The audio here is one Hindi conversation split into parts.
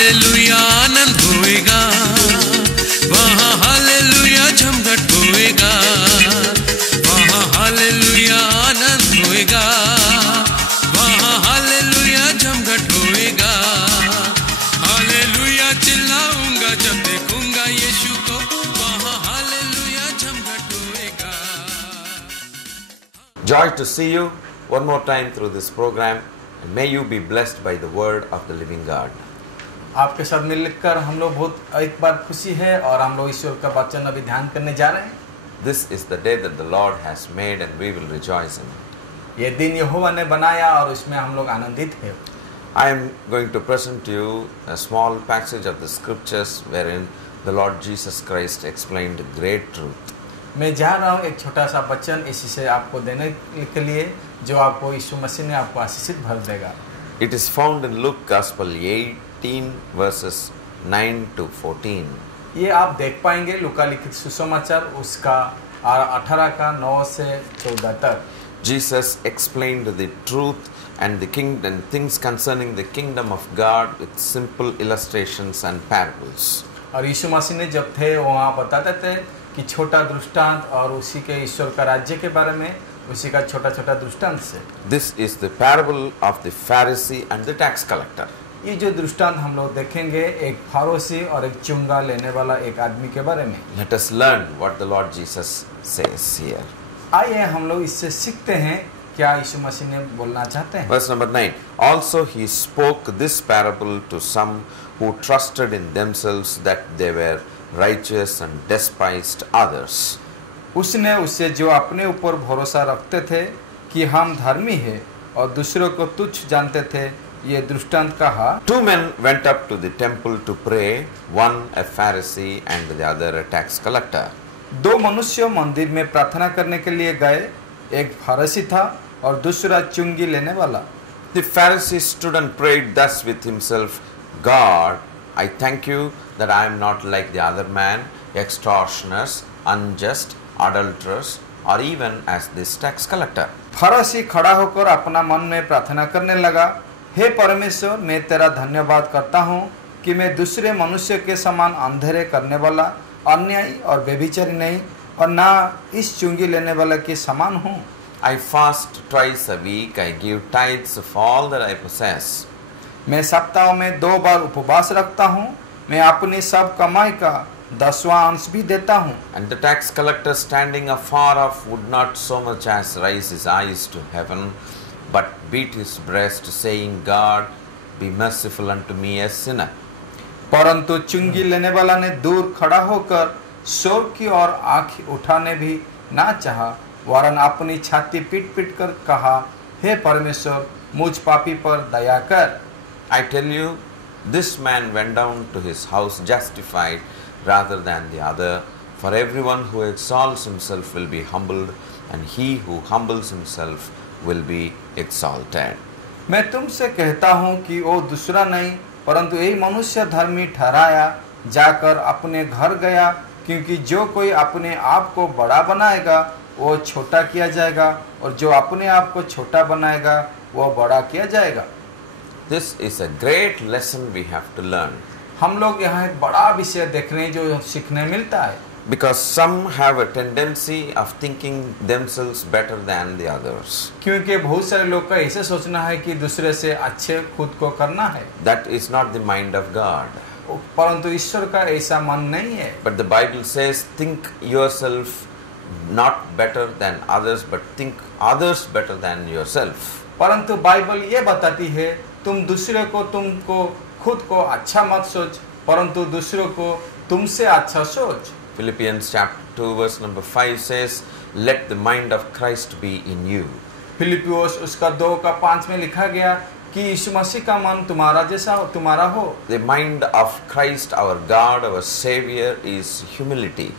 हालेलुया आनंद होएगा, वहाँ हालेलुया झमघट होएगा, वहाँ हालेलुया आनंद होएगा, वहाँ हालेलुया झमघट होएगा। हालेलुया चिल्लाऊंगा जब देखूंगा यीशु को, वहाँ हालेलुया झमघट होएगा। Joy to see you one more time through this program, and may you be blessed by the word of the living God. आपके साथ मिलकर हम लोग बहुत एक बार खुशी है और हम लोग ईश्वर का वचन अभी ध्यान करने जा रहे हैं। This is the day that the Lord has made, and we will rejoice in it. ये दिन यहोवा ने बनाया और उसमें हम लोग आनंदित हैं। I am going to present to you a small passage of the scriptures wherein the Lord Jesus Christ explained great truth. मैं जा रहा हूँ एक छोटा सा वचन इसी से आपको देने के लिए, जो आपको यीशु मसीह ने आपको आशीषित भर देगा। It is found in Luke Gospel 18 verses 9 to 14. ये आप देख पाएंगे लूका लिखित सुसमाचार उसका 18 का 9 से 14 तक। Jesus explained the truth and the kingdom, things concerning the kingdom of God with simple illustrations and parables. और यीशु मसीह ने जब थे वहाँ बताते थे कि छोटा दृष्टांत और उसी के ईश्वर का राज्य के बारे में उसी का छोटा छोटा दृष्टांत से। This is the parable of the Pharisee and the tax collector. ये जो दृष्टांत हम लोग देखेंगे एक फारोसी और एक चुंगा लेने वाला एक आदमी के बारे में। Let us learn what the Lord Jesus says here. आइए हम लोग इससे सीखते हैं क्या यीशु मसीह ने बोलना चाहते हैं। Verse number 9. Also he spoke this parable to some who trusted in themselves that they were righteous and despised others. उसने उससे जो अपने ऊपर भरोसा रखते थे कि हम धर्मी हैं और दूसरों को तुच्छ जानते थे, ये दृष्टांत कहा। Two men went up to the temple to pray, one a Pharisee and the other a tax collector. दो मनुष्य मंदिर में प्रार्थना करने के लिए गए, एक फारसी था और दूसरा चुंगी लेने वाला। The Pharisee stood and prayed thus with himself, God, I thank you that I am not like the other man, extortioners, unjust, adulterers, or even as this tax collector. फारसी खड़ा होकर अपना मन में प्रार्थना करने लगा, हे परमेश्वर, मैं तेरा धन्यवाद करता हूँ कि मैं दूसरे मनुष्य के समान अंधेरे करने वाला, अन्यायी और व्यभिचारी नहीं, और ना इस चुंगी लेने वाले के समान हूँ। I fast twice a week, I give tithes of all that I possess. मैं सप्ताह में 2 बार उपवास रखता हूँ, मैं अपनी सब कमाई का 10वां अंश भी देता हूँ। And the tax collector standing afar off would not so much as raise his eyes to heaven, but beat his breast, saying, God, be merciful unto me, a sinner. परंतु चुंगी लेने वाला ने दूर खड़ा होकर स्वर्ग की ओर आँख उठाने भी ना चाहा, वरन अपनी छाती पीट पीट कर कहा, हे परमेश्वर, मुझ पापी पर दया कर। I tell you, this man went down to his house justified rather than the other. For everyone who exalts himself will be humbled, and he who humbles himself will be exalted. मैं तुमसे कहता हूँ कि वो दूसरा नहीं, परंतु यही मनुष्य धर्मी ठहराया जाकर अपने घर गया, क्योंकि जो कोई अपने आप को बड़ा बनाएगा वो छोटा किया जाएगा, और जो अपने आप को छोटा बनाएगा वो बड़ा किया जाएगा। This is a great lesson we have to learn. हम लोग यहाँ एक बड़ा विषय देख रहे हैं जो सीखने मिलता है। Because some have a tendency of thinking themselves better than the others. क्योंकि बहुत सारे लोग का ऐसे सोचना है कि दूसरे से अच्छे खुद को करना है। That is not the mind of God. परंतु ईश्वर का ऐसा मन नहीं है। But the Bible says, think yourself not better than others, but think others better than yourself. परंतु बाइबल ये बताती है, तुम दूसरे को तुमको खुद को अच्छा मत सोच, परंतु दूसरों को तुमसे अच्छा सोच। Philippians chapter 2 verse number 5 says, let the mind of Christ be in you. फिलिपियोस उसका 2 का 5 में लिखा गया कि यीशु मसीह का मन तुम्हारा जैसा तुम्हारा हो। The mind of Christ, our God, our Savior, is humility.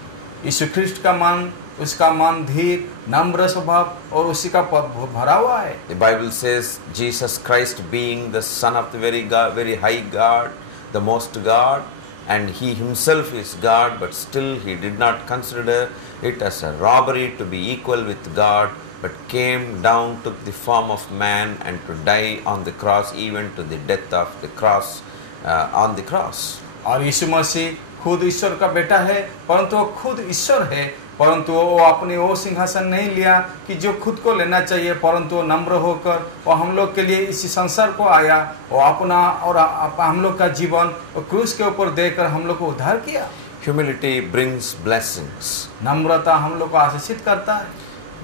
यीशु ख्रिस्ट का मन, उसका मन धीर, नम्र स्वभाव और उसी का भरा हुआ है। The Bible says Jesus Christ being the Son of the very high God, the most God, and he himself is God, but still he did not consider it as a robbery to be equal with God, but came down, took the form of man, and to die on the cross, even to the death of the cross. on the cross. और यीशु मसीह खुद ईश्वर का बेटा है, परंतु वो खुद ईश्वर है, परंतु वो अपने वो सिंहासन नहीं लिया कि जो खुद को लेना चाहिए, परंतु वो नम्र होकर वो हम लोग के लिए इसी संसार को आया, वो अपना और हम लोग का जीवन वो क्रूस के ऊपर देकर हम लोग को उद्धार किया। Humility brings blessings. नम्रता हम लोग को आशीषित करता है।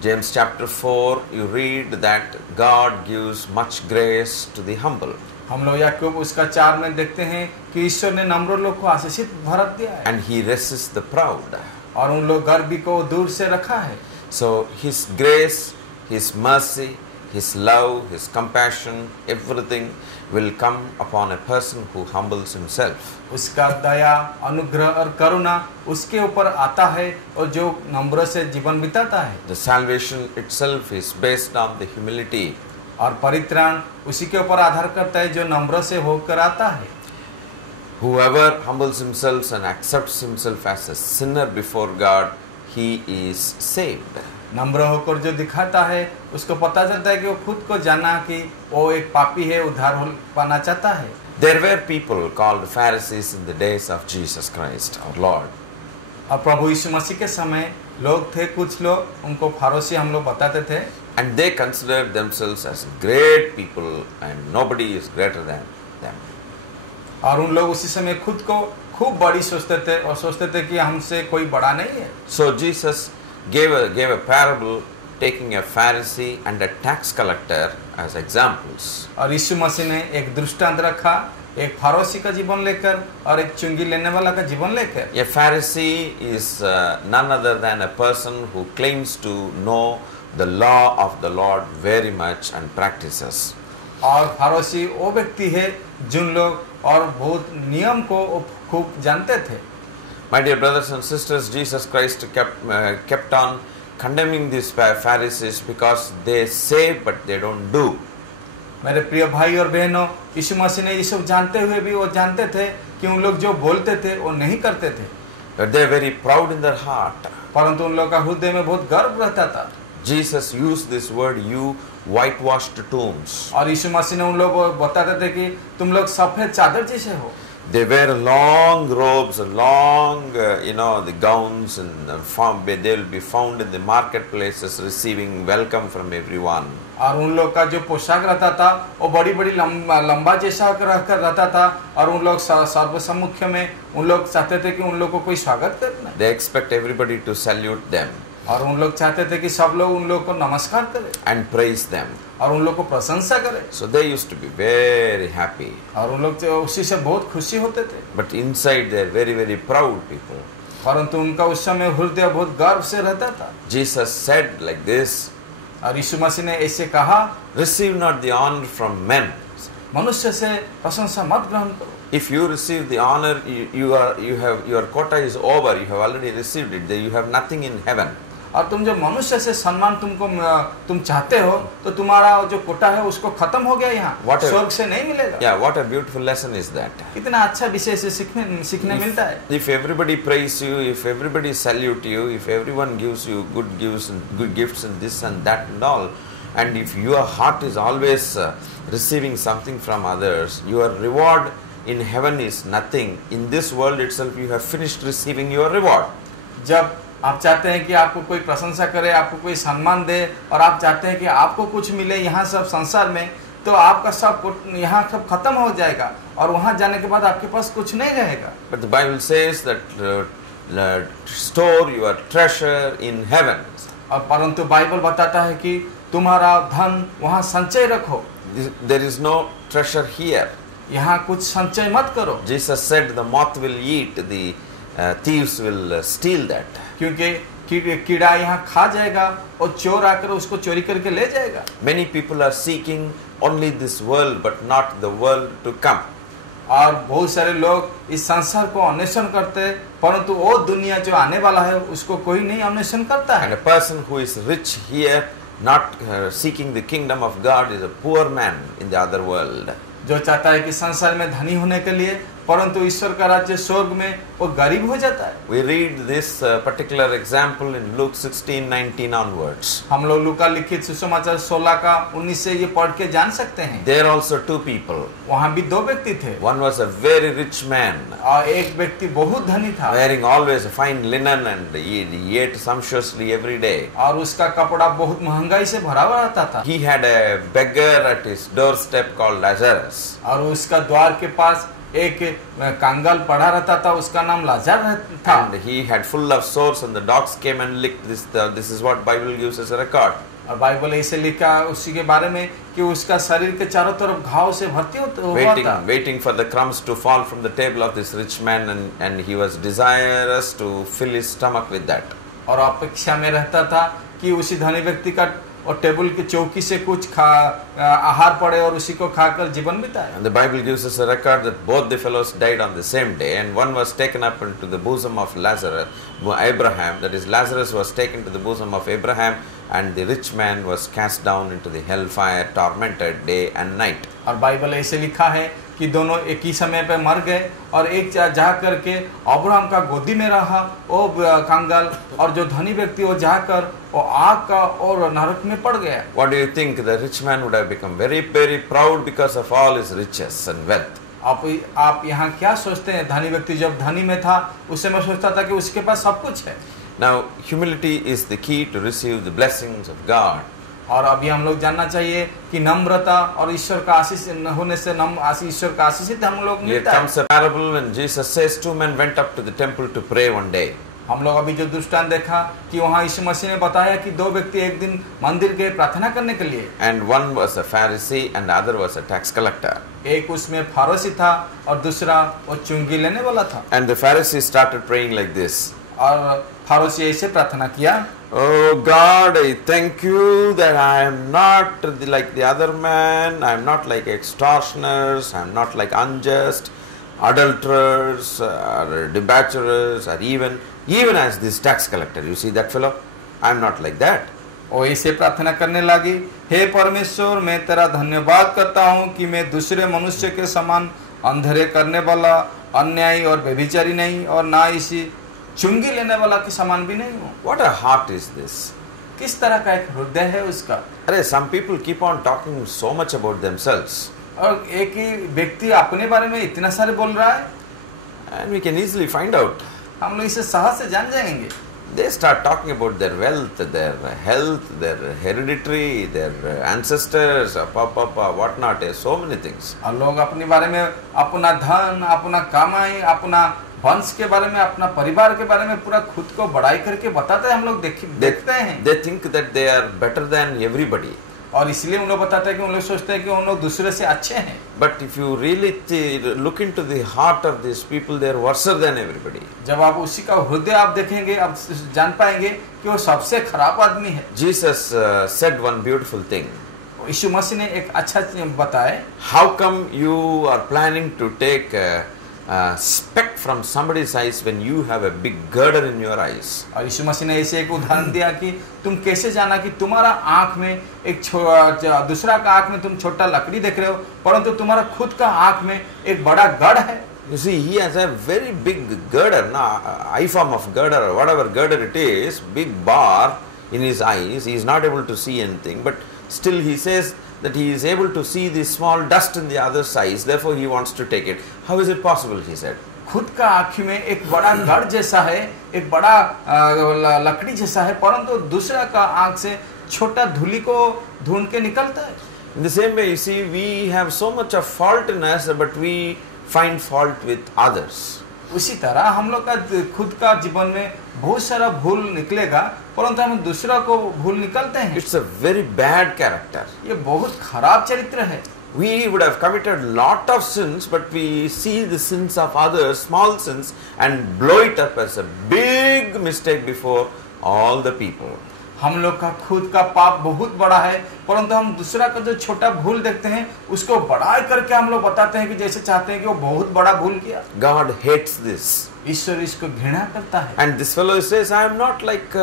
James chapter 4, you read that God gives much grace to the humble. हम लोग याकूब उसका 4 में देखते हैं कि ईश्वर ने नम्र लोग को आशीषित भरत दिया है And he resists the proud. और उन लोग गर्वी को दूर से रखा है। So his grace, his mercy, his love, his compassion, everything will come upon a person who humbles himself. उसका दया, अनुग्रह और करुणा उसके ऊपर आता है और जो नम्र से जीवन बिताता है। The salvation itself is based on the humility. और परित्राण उसी के ऊपर आधार करता है जो नम्र से होकर आता है। Whoever humbles himself and accepts himself as a sinner before God, he is saved. नम्र होकर जो दिखाता है उसको पता चलता है कि वो खुद को जाना कि वो एक पापी है, उद्धार पाना चाहता है। There were people called Pharisees in the days of Jesus Christ, our Lord. और प्रभु यीशु मसीह के समय लोग थे, कुछ लोग उनको फारोसी हम लोग बताते थे And they considered themselves as great people and nobody is greater than them. और उन लोग उसी समय खुद को खूब बड़ी सोचते थे और सोचते थे कि हमसे कोई बड़ा नहीं है। So Jesus gave a parable taking a Pharisee and a tax collector as examples. और यीशु मसीह ने एक दृष्टांत रखा, एक फारोसी का जीवन लेकर और एक चुंगी लेने वाला का जीवन लेकर। A Pharisee is none other than a person who claims to know the law of the Lord very much and practices. और फारोसी वो व्यक्ति है जिन लोग और बहुत नियम को खूब जानते थे। My dear brothers and sisters, Jesus Christ kept on condemning these Pharisees because they say but they don't do. मेरे प्रिय भाई और बहनों, यीशु मसीह ने ये सब जानते हुए भी वो जानते थे कि उन लोग जो बोलते थे वो नहीं करते थे। But they are very proud in their heart. परंतु उन लोग का हृदय में बहुत गर्व रहता था। Jesus used this word, you whitewashed tombs. और यीशु मसीह ने उन लोग को बताते थे कि तुम लोग सफेद चादर जैसे हो। They wear long robes, long, the gowns, and they will be found in the marketplaces receiving welcome from everyone. और उन लोग का जो पोशाक रहता था वो बड़ी बड़ी लंबा जैसा रहकर रहता था और उन लोग सर्वसम्मुख में उन लोग चाहते थे कि उन लोग को कोई स्वागत करना। They expect everybody to salute them. और उन लोग चाहते थे कि सब लोग उन लोग को नमस्कार करें And praise them. और उन लोग को प्रशंसा करें। So they used to be very happy. और उन लोग उसी से बहुत खुशी होते थे। But inside they are very, very proud people. परंतु उनका उस समय हृदय बहुत गर्व से रहता था। Jesus said like this. और यीशु मसीह ने ऐसे कहा, Receive not the honor from men. मनुष्य से प्रशंसा मत ग्रहण करो। If you receive the honor, your quota is over. You have already received it. You have nothing in heaven. और तुम जो मनुष्य से सम्मान तुम चाहते हो तो तुम्हारा जो कोटा है उसको खत्म हो गया यहाँ, स्वर्ग से नहीं मिलेगा। Yeah, what a beautiful lesson is that. कितना अच्छा विषय से सीखने मिलता है। If everybody praise you, if everybody salute you, if everyone gives you good gifts and this and that and all, and if your heart is always receiving something from others, your reward in heaven is nothing. In this world itself, you have finished receiving your reward. जब आप चाहते हैं कि आपको कोई प्रशंसा करे, आपको कोई सम्मान दे और आप चाहते हैं कि आपको कुछ मिले यहाँ सब संसार में, तो आपका सब यहाँ सब खत्म हो जाएगा और वहाँ जाने के बाद आपके पास कुछ नहीं रहेगा। But the Bible says that store your treasure in heaven. और परंतु बाइबल बताता है कि तुम्हारा धन वहाँ संचय रखो। There is no treasure here. यहाँ कुछ संचय मत करो। Jesus said the moth will eat, the thieves will steal that. क्योंकि कीड़ा यहाँ खा जाएगा और चोर आकर उसको चोरी करके ले जाएगा। Many people are seeking only this world but not the world to come. और बहुत सारे लोग इस संसार को अन्वेषण करते हैं, परंतु वो दुनिया जो आने वाला है उसको कोई नहीं अन्वेषण करता है। And a person who is rich here, not seeking the kingdom of God, is a poor man in the other world. जो चाहता है कि संसार में धनी होने के लिए परंतु ईश्वर का राज्य स्वर्ग में वो गरीब हो जाता है। We read this particular example in Luke 16:19 onwards. हम लोग लूका लिखित सुसमाचार 16 का 19 से ये पढ़ के जान सकते हैं। There are also two people. वहाँ भी दो व्यक्ति थे। One was a very rich man, और एक व्यक्ति बहुत धनी था wearing always a fine linen, and he ate sumptuously every day. और उसका कपड़ा बहुत महंगाई से भरा हुआ रहता था। He had a beggar at his doorstep called Lazarus. और उसका द्वार के पास एक कंगाल पड़ा रहता था, उसका नाम लाजर था। And he had full of sores, and the dogs came and licked this. This is what Bible gives as a record. और बाइबल ऐसे लिखा उसी के बारे में कि उसका शरीर के चारों तरफ घाव से भर्ती हुआ था। Waiting for the crumbs to fall from the table of this rich man, and he was desirous to fill his stomach with that. और अपेक्षा में रहता था कि उसी धनी व्यक्ति का और टेबल की चौकी से कुछ आहार पड़े और उसी को खाकर जीवन बिताए। And the Bible gives us a record that both the fellows died on the same day, and one was taken up into the bosom of Abraham. That is, Lazarus was taken to the bosom of Abraham, and the rich man was cast down into the hellfire, tormented day and night. और बाइबल ऐसे लिखा है कि दोनों एक ही समय पे मर गए और एक जा करके अब्राहम का गोदी में रहा वो कंगाल, और जो धनी व्यक्ति वो जाकर वो आग का और नरक में पड़ गया। What do you think? The rich man would have become very, very proud because of all his riches and wealth. आप यहाँ क्या सोचते हैं? धनी व्यक्ति जब धनी में था उस समय सोचता था कि उसके पास सब कुछ है। Now, humility is the key to receive the blessings of God. और अभी हम लोग जानना चाहिए कि नम्रता और ईश्वर का आशीष होने से ईश्वर का आशीष हम लोग मिलता है। Here comes a parable when Jesus says two men went up to the temple to pray one day. हम लोग अभी जो दृष्टांत देखा कि वहाँ यीशु मसीह ने बताया कि दो व्यक्ति एक दिन मंदिर गए प्रार्थना करने के लिए। And one was a Pharisee and the other was a tax collector. एक उसमें फारसी था और दूसरा वो चुंगी लेने वाला था। And the Pharisee started praying like this. और फारसी ऐसे प्रार्थना किया, Oh God, I thank you that I am not like the other man. I am not like extortioners. I am not like unjust, adulterers, or debaucherers, or even as this tax collector. You see that fellow? I am not like that. वो ऐसे प्रार्थना करने लगी, हे परमेश्वर, मैं तेरा धन्यवाद करता हूँ कि मैं दूसरे मनुष्य के समान अंधेरे करने वाला, अन्यायी और व्यभिचारी नहीं, और ना इसी चुंगी लेने वाला के समान भी नहीं हूँ। What a heart is this? किस तरह का एक हृदय है उसका। अरे, some people keep on talking so much about themselves. और एक ही व्यक्ति अपने बारे में इतना सारे बोल रहा है, And we can easily find out. हम लोग इसे सहज से जान जाएंगे। They start talking about their wealth, their health, their hereditary, their ancestors, what not, so many things. और लोग अपने बारे में अपना धन, अपना कमाई, अपना वंश के बारे में, अपना परिवार के बारे में पूरा खुद को बड़ाई करके बताते हैं। हम लोग देखते हैं। They think that they are better than everybody. और इसलिए उन लोग बताते हैं कि उन लोग सोचते हैं कि उन लोग दूसरे से अच्छे हैं। But if you really look into the heart of these people, they are worse than everybody. जब आप उसी का हृदय आप देखेंगे, आप जान पाएंगे कि वो सबसे खराब आदमी है। Jesus said one beautiful thing. यीशु मसीह ने एक अच्छा बताया, How come you are planning to take speck from somebody's eyes when you have a big girder in your eyes? और यीशु मसीह ने ऐसे एक उदाहरण दिया कि तुम कैसे जाना कि तुम्हारा आंख में एक दूसरा का आंख में तुम छोटा लकड़ी देख रहे हो, परंतु तुम्हारा खुद का आंख में एक बड़ा गढ़ है। You see, he has a very big girder, eye form of girder or whatever girder it is, big bar in his eyes. He is not able to see anything, but still he says that he is able to see the small dust in the other eyes, therefore he wants to take it. How is it possible, he said. खुद का आँख में एक बड़ा गढ़ जैसा है, एक बड़ा लकड़ी जैसा है, परंतु दूसरा का आँख से छोटा धूली को ढूंढ के निकलता है। In the same way, you see, we have so much of fault in us, but we find fault with others. उसी तरह हम लोग का खुद का जीवन में बहुत सारा भूल निकलेगा, परंतु हम दूसरा को भूल निकलते हैं। It's a very bad character. ये बहुत खराब चरित्र है। We would have committed lot of sins, but we see the sins of others, small sins, and blow it up as a big mistake before all the people. हम लोग का खुद का पाप बहुत बड़ा है, परंतु हम दूसरा का जो छोटा भूल देखते हैं उसको बड़ा करके हम लोग बताते हैं कि जैसे चाहते हैं कि वो बहुत बड़ा भूल किया। God hates this. ईश्वर इसको घृणा करता है। And this fellow says, I am not like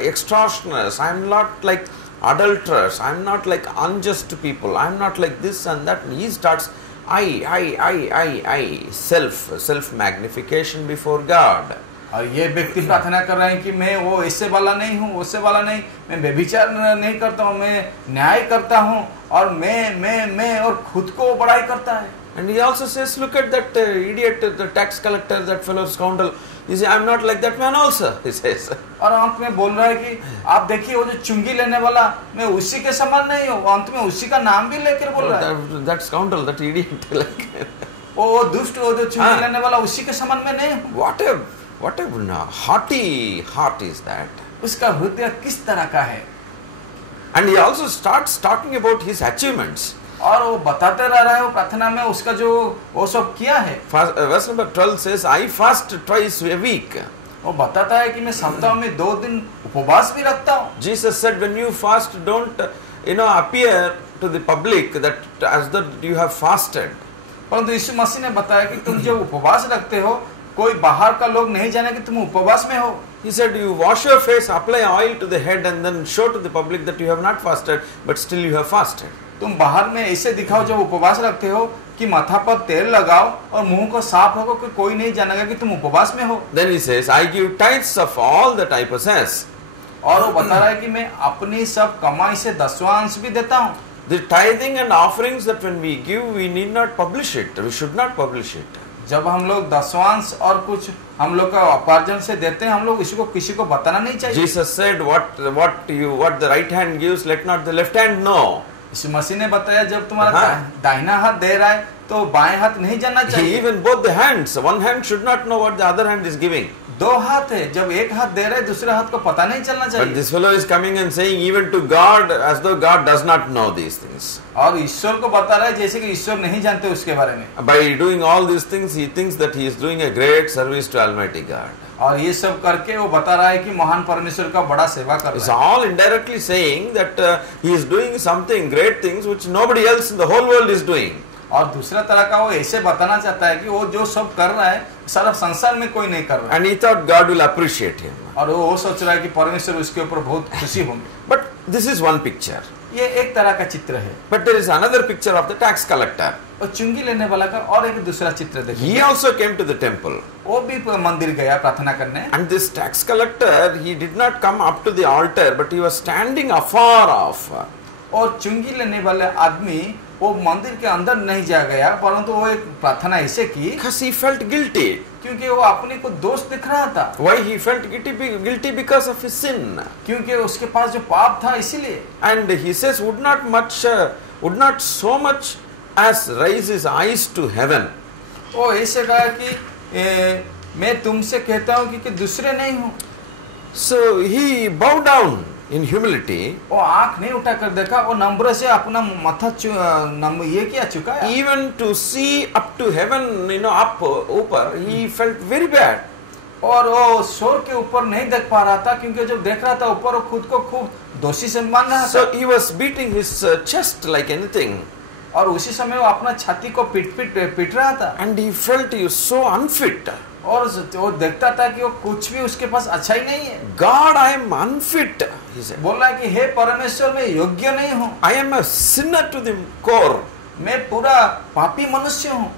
extortioners, I am not like adulterers, I am not like unjust people, I am not like this and that. And he starts I, self magnification before God. और ये व्यक्ति प्रार्थना कर रहे हैं कि मैं वो ऐसे वाला नहीं हूँ, वैसे वाला नहीं, मैं व्यभिचार नहीं करता हूँ, मैं न्याय करता हूँ, और मैं और खुद को बड़ाई करता है। And he also says, look at that idiot, the tax collector, that fellow scoundrel. He says, I'm not like that man also, he says. और अंत में बोल रहा है कि आप देखिए वो जो चुंगी लेने वाला, मैं उसी के समान नहीं हूँ। अंत में उसी का नाम भी लेकर बोल रहा है, That scoundrel, that idiot. वो दुष्ट, वो जो चुंगी लेने वाला, उसी के समान में नहीं हूँ। What a haughty heart is that. उसका हृदय किस तरह का है। And he also starts talking about his achievements. और वो बताते रह रहा है वो प्रार्थना में उसका जो वो सब किया है। Verse number 12 says, I fast twice a week. वो बताता है कि मैं सप्ताह में 2 दिन उपवास भी रखता हूँ। Jesus said, when you fast, don't appear to the public that as that you have fasted. परंतु यीशु मसीह ने बताया कि तुम जब उपवास रखते हो, कोई बाहर का लोग नहीं जाने कि तुम उपवास में हो। He said, you wash your face, apply oil to the head, and then show to the public that you have not fasted, but still you have fasted. तुम बाहर में ऐसे दिखाओ जब उपवास रखते हो कि माथा पर तेल लगाओ और मुंह को साफ रखो कि कोई नहीं जानेगा कि तुम उपवास में हो। Then he says, I give tithes of all that I possess. और वो बता रहा है कि मैं अपनी सब कमाई से 10वां अंश भी देता हूँ। The tithing and offerings that when we give, we need not publish it. We should not publish it. जब हम लोग 10वां अंश और कुछ हम लोग का उपार्जन से देते हैं, हम लोग इसको किसी को बताना नहीं चाहिए। Jesus said, what the right hand gives, let not the left hand know. यीशु मसीह ने बताया जब तुम्हारा दाहिना हाथ दे रहा है तो बाएं हाथ नहीं जानना चाहिए। Even both the hands, one hand should not know what the other hand is giving. 2 हाथ है, जब एक हाथ दे रहे दूसरे हाथ को पता नहीं चलना चाहिए। But this fellow is coming and saying even to God as though God does not know these things. और ईश्वर को बता रहा है जैसे कि ईश्वर नहीं जानते उसके बारे में। By doing all these things, he thinks that he is doing a great service to Almighty God. और ये सब करके वो बता रहा है कि महान परमेश्वर का बड़ा सेवा कर It's रहा है। all indirectly saying that he is doing something great things which nobody else in the whole world is doing. और दूसरा तरह का वो ऐसे बताना चाहता है कि वो जो सब कर रहा है सारा संसार में कोई नहीं कर रहा है। And he thought God will appreciate him. और वो सोच रहा है कि परमेश्वर उसके ऊपर बहुत खुशी होंगे। But this is one picture. ये एक तरह का चित्र है। But there is another picture of the tax collector. और चुंगी लेने वाला का और एक दूसरा चित्र देखिए। He also came to the temple. वो भी मंदिर गया प्रार्थना करने। And this tax collector, he did not come up to the altar, but he was standing afar off. और चुंगी लेने वाले आदमी वो मंदिर के अंदर नहीं जा गया, परंतु वो एक प्रार्थना ऐसे की Because he felt guilty. क्योंकि वो अपने को दोष दिख रहा था। Why he felt guilty because of his sin. क्योंकि उसके पास जो पाप था इसीलिए। And he says, would not so much as raise his eyes to heaven. वो ऐसे कहा कि मैं तुमसे कहता हूँ कि दूसरे नहीं हूँ। So he bowed down in humility. वो आंख नहीं उठाकर देखा, वो नम्र से अपना माथा ये किया चुका। Even to see up to heaven, up ऊपर, he felt very bad. और वो स्वर्ग के ऊपर नहीं देख पा रहा था क्योंकि जब देख रहा था ऊपर वो खुद को खूब दोषी से मान रहा था। So he was beating his chest like anything. और उसी समय वो अपना छाती को पीट रहा था। And he felt he was so unfit. और वो देखता था कि वो कुछ भी उसके पास अच्छा ही नहीं है। God, I am unfit, he said. बोला कि हे परमेश्वर मैं योग्य नहीं हूँ। I am a sinner to the core. मैं पूरा पापी मनुष्य हूँ।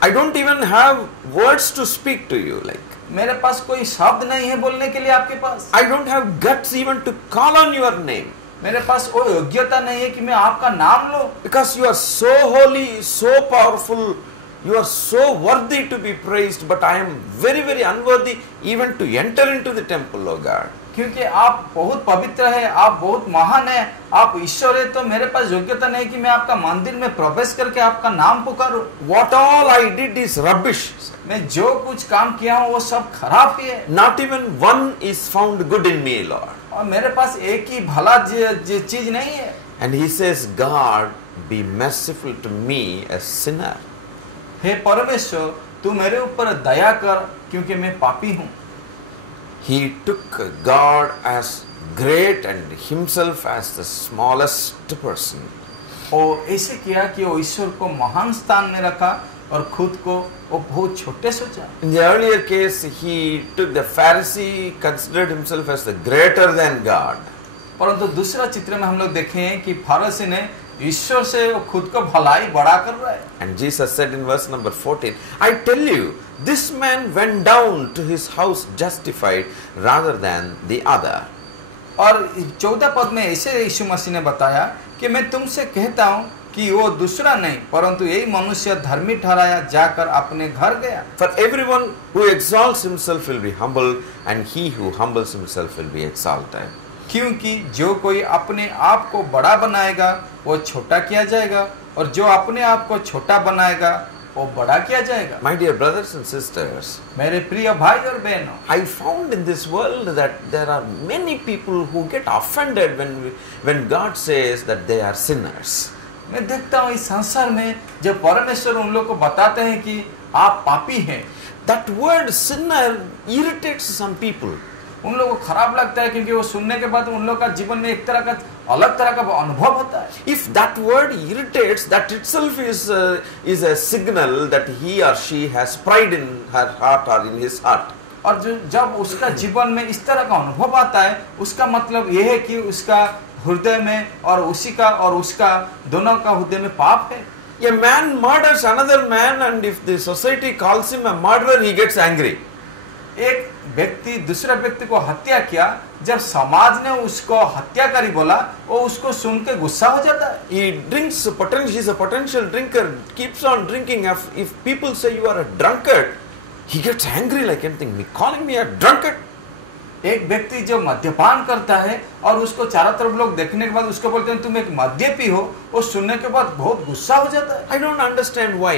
I don't even have words to speak to you like. मेरे पास कोई शब्द नहीं है बोलने के लिए आपके पास। I don't have guts even to call on your name. मेरे पास वो योग्यता नहीं है कि मैं आपका नाम लूं। Because you are so holy, so powerful, you are so worthy to be praised, but I am very, very unworthy even to enter into the temple, O God. क्योंकि आप बहुत पवित्र है, आप बहुत महान है, आप ईश्वर है, तो मेरे पास योग्यता नहीं कि मैं आपका मंदिर में प्रवेश करके आपका नाम पुकारूं। What all I did is rubbish. मैं जो कुछ काम किया हूँ वो सब खराब ही है। Not even one is found good in me, Lord. और मेरे पास एक ही भला चीज नहीं है। And he says, God, be merciful to me, a sinner. हे परमेश्वर, तू मेरे ऊपर दया कर क्योंकि मैं पापी हूँ। He took God as great and himself as the smallest person. और ऐसे किया कि वो ईश्वर को महान स्थान में रखा और खुद को वो बहुत छोटे सोचा। In the earlier case, he took the Pharisee, considered himself as the greater than God. परंतु दूसरा चित्र में हम लोग देखे हैं कि फारसी ने ईश्वर से वो खुद को भलाई बड़ा कर रहा है। And Jesus said in verse number 14, I tell you, this man went down to his house justified rather than the other. और 14 पद में ऐसे यीशु मसीह ने बताया कि मैं तुमसे कहता हूँ कि वो दूसरा नहीं परंतु यही मनुष्य धर्मी ठहराया जाकर अपने घर गया। For everyone who exalts himself will be humbled, and he who humbles himself will be exalted. क्योंकि जो कोई अपने आप को बड़ा बनाएगा वो छोटा किया जाएगा और जो अपने आप को छोटा बनाएगा वो बड़ा किया जाएगा। My dear brothers and sisters, मेरे प्रिय भाई और बहनों, I found in this world that there are many people who get offended when God says that they are sinners. मैं देखता हूँ इस संसार में जब परमेश्वर उन लोग को बताते हैं कि आप पापी हैं, That word sinner irritates some people. उन लोगों को खराब लगता है क्योंकि वो सुनने के बाद उन लोग का जीवन में एक तरह का अलग तरह का अनुभव होता है। If that word irritates, that itself is a signal that he or she has pride in her heart or in his heart. और जब उसका जीवन में इस तरह का अनुभव आता है उसका मतलब यह है कि उसका हृदय में और उसी का और उसका दोनों का हृदय में पाप है। A man murders another man, and if the society calls him a murderer, he gets angry. एक व्यक्ति दूसरे व्यक्ति को हत्या किया, जब समाज ने उसको हत्याकारी बोला वो उसको सुन के गुस्सा हो जाता है। He drinks he's a potential drinker, keeps on drinking. If people say you are a drunkard, he gets angry like anything. Calling me a drunkard. एक व्यक्ति जो मद्यपान करता है और उसको चारों तरफ लोग देखने के बाद उसको बोलते हैं तुम एक मद्यपी हो, वो सुनने के बाद बहुत गुस्सा हो जाता है। I don't understand why.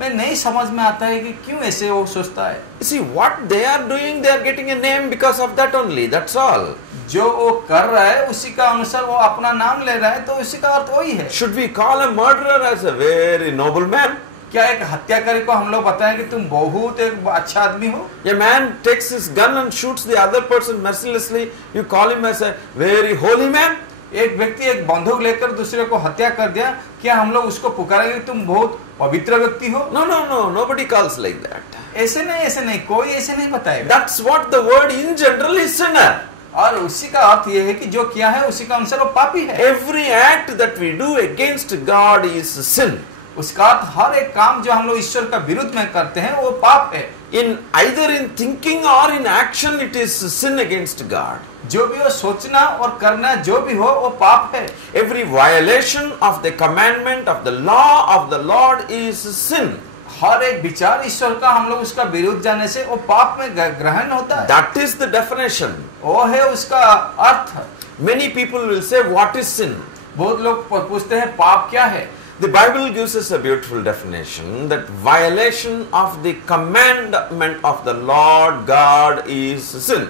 मैं नहीं समझ में आता है कि क्यों ऐसे वो सोचता है। See, what they are doing, they are getting a name because of that only. That's all. जो वो कर रहा है उसी का अनुसार वो अपना नाम ले रहा है, तो उसी का अर्थ वही है। Should we call a murderer as a very noble man? क्या एक हत्याकारी को हम लोग बताएं कि तुम बहुत एक अच्छा आदमी हो? A man takes his gun and shoots the other person mercilessly. You call him as a very holy man? एक व्यक्ति एक बंदूक लेकर दूसरे को हत्या कर दिया, क्या हम लोग उसको पुकारेंगे तुम बहुत पवित्र व्यक्ति हो? No, no, no. Nobody calls like that. ऐसे नहीं, कोई ऐसे नहीं बताएगा। That's what the word in general is sinner. और उसी का अर्थ ये है कि जो किया है उसी का अनुसार वो पापी है। Every act that we do against God is sin. उसका अर्थ हर एक काम जो हम लोग ईश्वर का विरुद्ध में करते हैं वो पाप है। Either in thinking or in action, it is sin against God. जो भी हो सोचना और करना जो भी हो वो पाप है। Every violation of the commandment of the law of the Lord is sin. हर एक विचार ईश्वर का हम लोग उसका विरुद्ध जाने से वो पाप में ग्रहण होता है। That is the definition. वो है उसका अर्थ। Many people will say, what is sin? बहुत लोग पूछते हैं पाप क्या है? The Bible gives us a beautiful definition that violation of the commandment of the Lord God is sin.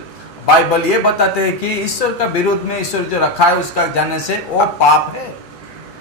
Bible ये बताते हैं कि ईश्वर का विरुद्ध में ईश्वर जो रखा है उसका जाने से वो पाप है।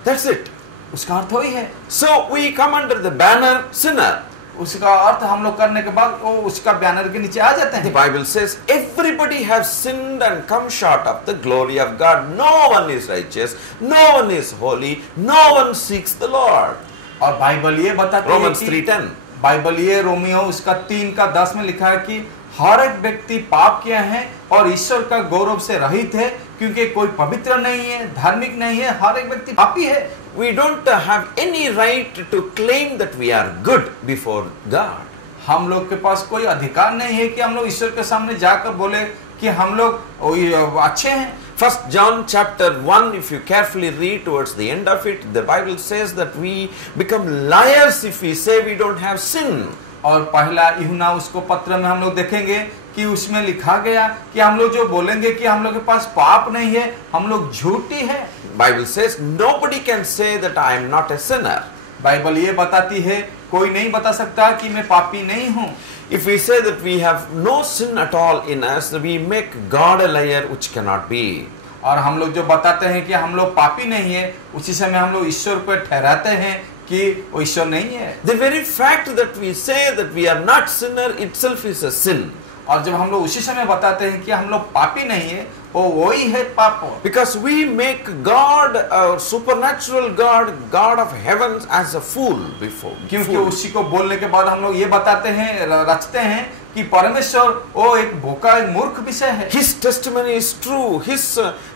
That's it. उसका अर्थ वही है। So we come under the banner sinner. उसका अर्थ हम लोग करने के बाद वो उसका बैनर के नीचे आ जाते The हैं। Bible says everybody has sinned and come short of the glory of God. No one is righteous, no one is holy, no one seeks the Lord. और बाइबल ये बताते हैं Romans कि 3:10. बाइबल ये रोमियो उसका 3:10 में लिखा है कि हर एक व्यक्ति पाप किया है और ईश्वर का गौरव से रहित है, क्योंकि कोई पवित्र नहीं है, धार्मिक नहीं है, हर एक व्यक्ति पापी है। We don't have any right to claim that we are good before God. हम लोग के पास कोई अधिकार नहीं है कि हम लोग ईश्वर के सामने जाकर बोले कि हम लोग अच्छे हैं। 1 John chapter 1, if you carefully read towards the end of it, the Bible says that we become liars if we say we don't have sin. और पहला यूहन्ना उसको पत्र में हम लोग देखेंगे कि उसमें लिखा गया कि हम लोग जो बोलेंगे कि हम लोग के पास पाप नहीं है, हम लोग झूठी हैं। Bible says nobody can say that I am not a sinner. Bible ये बताती है कोई नहीं बता सकता कि मैं पापी नहीं हूँ। If we say that we have no sin at all in us, we make God a liar, which cannot be. और हम लोग जो बताते हैं कि हम लोग पापी नहीं है, उसी समय हम लोग ईश्वर को ठहराते हैं कि वो ईश्वर नहीं है। The very fact that we say that we are not sinner itself is a sin. और जब हम लोग उसी समय बताते हैं कि हम लोग पापी नहीं है, वो वही है पाप। Because we make God, a supernatural God, God of heavens, as a fool before. क्योंकि उसी को बोलने के बाद हम लोग ये बताते हैं, रचते हैं कि परमेश्वर वो एक भोका, एक मूर्ख विषय है। His testimony is true.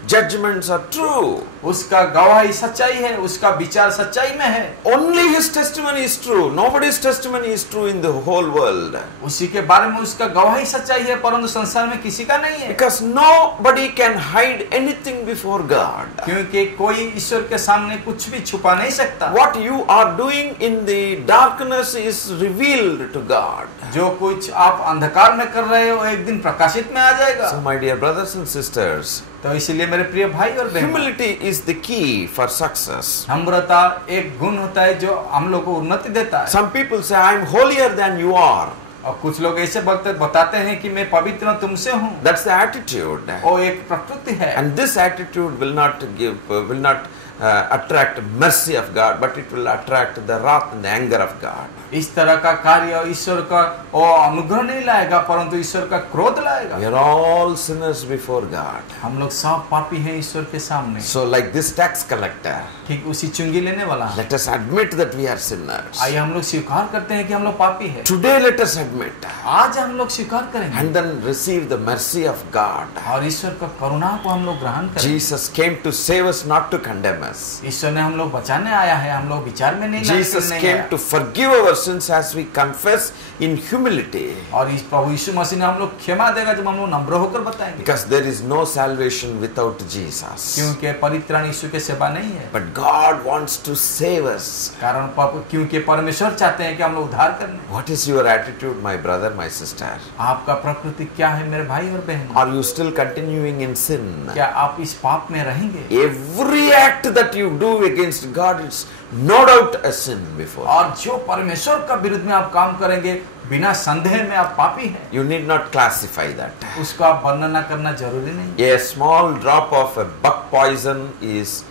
judgments are true. उसका गवाही सच्चाई है, उसका विचार सच्चाई में है। Only his testimony is true. Nobody's testimony is true in the whole world. उसी के बारे में उसका गवाही सच्चाई है, परंतु संसार में किसी का नहीं है। Because nobody can hide anything before God. क्योंकि कोई ईश्वर के सामने कुछ भी छुपा नहीं सकता। What you are doing in the darkness is revealed to God. जो कुछ आप अंधकार में कर रहे हो एक दिन प्रकाशित में आ जाएगा। So my dear brothers and sisters, तो इसीलिए मेरे प्रिय भाई और बहन, humility is the key for success. नम्रता एक गुण होता है जो हम लोग को उन्नति देता है। Some people say, I am holier than you are. और कुछ लोग ऐसे बताते हैं कि मैं पवित्र तुमसे हूँ। That's the attitude. वो एक प्रकृति है। And this attitude will not attract mercy of God, but it will attract the wrath and the anger of God. इस तरह का कार्य ईश्वर का वो अनुग्रह नहीं लाएगा, परंतु ईश्वर का क्रोध लाएगा। We are all sinners before God. हम लोग सब पापी हैं ईश्वर के सामने। So like this tax collector, ठीक उसी चुंगी लेने वाला। let us admit that we are sinners. आइए हम लोग स्वीकार करते हैं कि हम लोग पापी हैं। Today let us admit. आज हम लोग स्वीकार करेंगे। And then receive the mercy of God. और ईश्वर का करुणा को हम लोग ग्रहण करें। Jesus came to save us, not to condemn us. ईश्वर ने हम लोग बचाने आया है, हम लोग विचार में नहीं। Jesus came to forgive our sins as we confess in humility. और इस प्रभु यीशु मसीह ने हम लोग क्षमा देगा जब हम लोग नम्र होकर बताएंगे। Because there is no salvation without Jesus. क्योंकि परित्राण यीशु के सेवा नहीं है। But God wants to save us. कारण क्योंकि परमेश्वर चाहते हैं कि हम लोग उद्धार करें। What is your attitude, my brother, my sister? आपका प्रकृति क्या है मेरे भाई और बहन? Are you still continuing in sin? क्या आप इस पाप में रहेंगे? Every act that you do against God is no doubt a sin before. और जो परमेश्वर का विरुद्ध में आप काम करेंगे बिना संदेह में आप पापी हैं। You need not classify that. उसको आप वर्णना करना जरूरी नहीं। A small drop of a buck poison is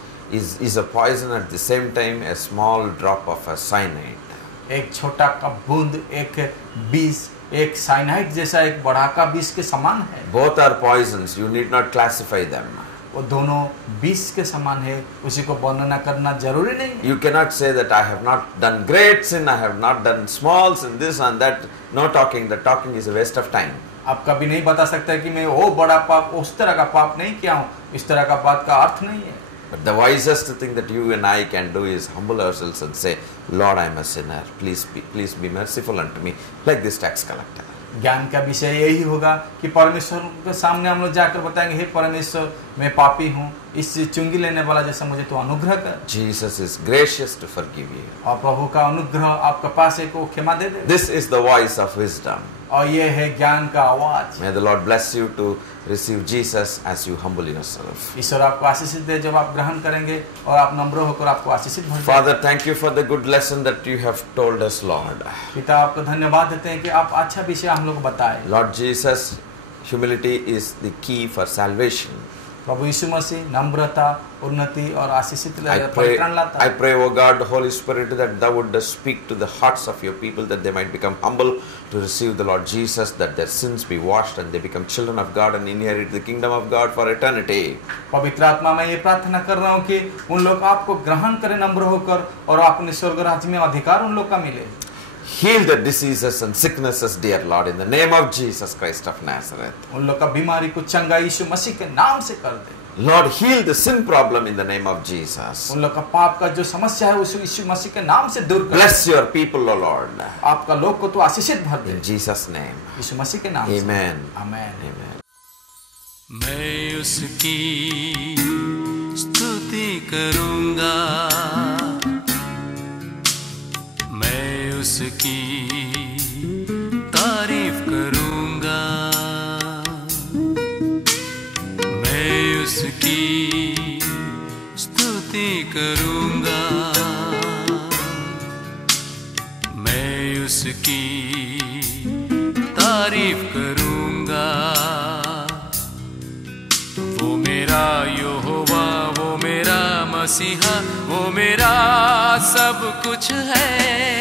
a poison, at the same time a small drop of a cyanide. एक छोटा का बूंद एक विष, एक साइनाइड जैसा एक बड़ाका विष के समान है। Both are poisons. You need not classify them. वो दोनों विष के समान है, उसी को वर्णना करना जरूरी नहीं। You cannot say that I have not done great sin, I have not done small sin, this and that. No talking. The talking is a waste of time. आप कभी नहीं बता सकते कि मैं वो बड़ा पाप, उस तरह का पाप नहीं किया हूँ, इस तरह का बात का अर्थ नहीं है। But the wisest thing that you and I can do is humble ourselves and say, Lord, I am a sinner. Please be merciful unto me, like this tax collector. ज्ञान का विषय यही होगा कि परमेश्वर के सामने हम लोग जाकर बताएंगे, हे परमेश्वर मैं पापी हूँ, इस चुंगी लेने वाला जैसा मुझे तो अनुग्रह कर। Jesus is gracious to forgive you. और प्रभु का अनुग्रह आपके पास है को क्षमा दे दे। This is the voice of wisdom. और ये है ज्ञान का आवाज। May the Lord bless you to receive Jesus as you humble yourself. ईश्वर आपको आशीषित दे जब आप ग्रहण करेंगे और आप नम्र होकर आपको आशीषित भर। Father, thank you for the good lesson that you have told us, Lord. पिता आपको धन्यवाद देते हैं कि आप अच्छा विषय हम लोग बताए। Lord Jesus, humility is the key for salvation. प्रभु यीशु मसीह नम्रता, उन्नति और आशीषित I pray, O God, Holy Spirit, that Thou would speak to the hearts of your people, that they might become humble to receive the Lord Jesus, that their sins be washed and they become children of God and inherit the kingdom of God for eternity. पवित्र आत्मा मैं ये प्रार्थना कर रहा हूँ कि उन लोग आपको ग्रहण करें नम्र होकर और अपने स्वर्ग राज्य में अधिकार उन लोग का मिले। Heal the diseases and sicknesses, dear Lord, in the name of Jesus Christ of Nazareth. उन लोग का बीमारी को चंगा यीशु मसीह के नाम से कर दे। Lord, heal the sin problem in the name of Jesus. उन लोग का पाप का जो समस्या है उसे यीशु मसीह के नाम से दूर कर। Bless your people, O Lord. आपका लोग को तो आशीषित भर दे। In Jesus' name. यीशु मसीह के नाम से। Amen. आमेन। Amen. मैं उसकी स्तुति करूंगा, मैं उसकी तारीफ करूंगा, मैं उसकी स्तुति करूंगा, मैं उसकी तारीफ करूंगा। वो मेरा यहोवा, वो मेरा मसीहा, वो मेरा सब कुछ है।